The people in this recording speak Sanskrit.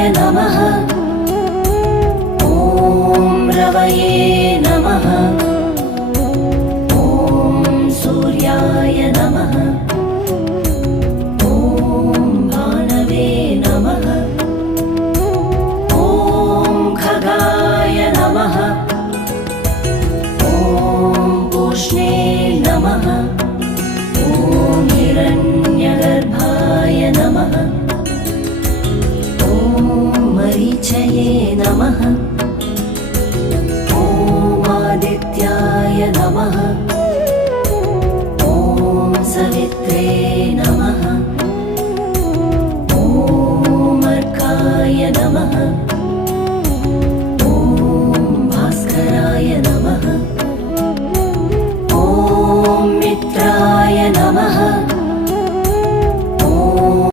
नमः। ॐ रवये नमः। ॐ सूर्याय नमः। ॐ भानवे नमः। ॐ खगाय नमः। ॐ पूष्णे नमः। ॐ हिरण्यगर्भाय नमः। ॐ मरीचये नमः। ॐ आदित्याय नमः। ॐ सवित्रे नमः।